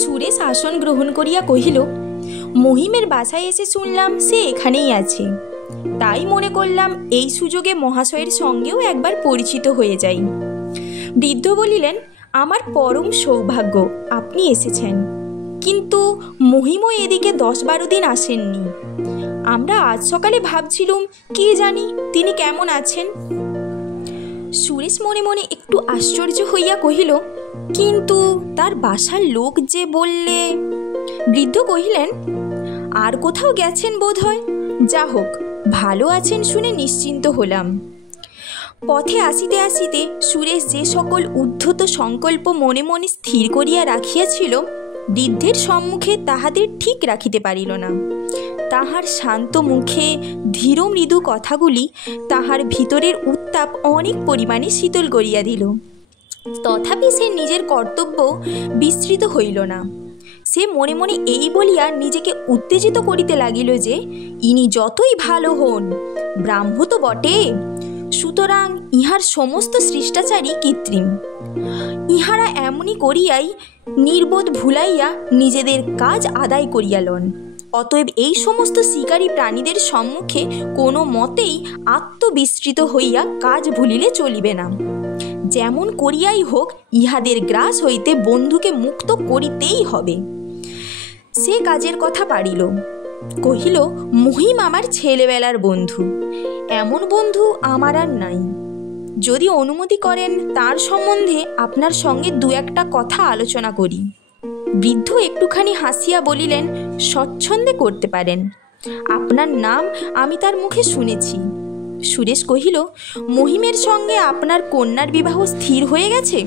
সুরেশ আসন গ্রহণ করিয়া কহিল, মহিমের বাসায় এসে শুনলাম সে এখানেই আছে, তাই মনে করলাম এই সুযোগে মহাশয়ের সঙ্গেও একবার পরিচিত হয়ে যাই। বৃদ্ধ বলিলেন, আমার পরম সৌভাগ্য আপনি এসেছেন, কিন্তু মহিমও এদিকে 10-12 দিন আসেননি। আমরা আজ সকালে ভাবছিলুম কে জানি তিনি কেমন আছেন। সুরেশ মনে মনে একটু আশ্চর্য হইয়া কহিল, কিন্তু তার বাসার লোক যে বললে। বৃদ্ধ কহিলেন, আর কোথাও গেছেন বোধ হয়। যা হোক, ভালো আছেন শুনে নিশ্চিন্ত হলাম। পথে আসিতে আসিতে সুরেশ যে সকল উদ্ধত সংকল্প মনে মনে স্থির করিয়া রাখিয়াছিল, বৃদ্ধের সম্মুখে তাহাদের ঠিক রাখিতে পারিল না। তাহার শান্ত মুখে ধীর মৃদু কথাগুলি তাহার ভিতরের উত্তাপ অনেক পরিমাণে শীতল করিয়া দিল। তথাপি সে নিজের কর্তব্য বিস্মৃত হইল না। সে মনে মনে এই বলিয়া নিজেকে উত্তেজিত করিতে লাগিল যে ইনি যতই ভালো হন, ব্রাহ্ম তো বটে, সুতরাং ইহার সমস্ত সৃষ্টাচারী কৃত্রিম। ইহারা এমনি করিয়াই নির্বোধ ভুলাইয়া নিজেদের কাজ আদায় করিয়া লন। অতএব এই সমস্ত শিকারী প্রাণীদের সম্মুখে কোনো মতেই আত্মবিস্মৃত হইয়া কাজ ভুলিলে চলিবে না। যেমন করিয়াই হোক ইহাদের গ্রাস হইতে বন্ধুকে মুক্ত করিতেই হবে। সে কাজের কথা পারিল। কহিল, মহিম আমার ছেলেবেলার বন্ধু, এমন বন্ধু আমার আর নাই। যদি অনুমতি করেন তার সম্বন্ধে আপনার সঙ্গে 2-1টা কথা আলোচনা করি। বৃদ্ধ একটুখানি হাসিয়া বলিলেন, স্বচ্ছন্দে করতে পারেন, আপনার নাম আমি তার মুখে শুনেছি। সুরেশ কহিল, মহিমের সঙ্গে আপনার কন্যার বিবাহ স্থির হয়ে গেছে?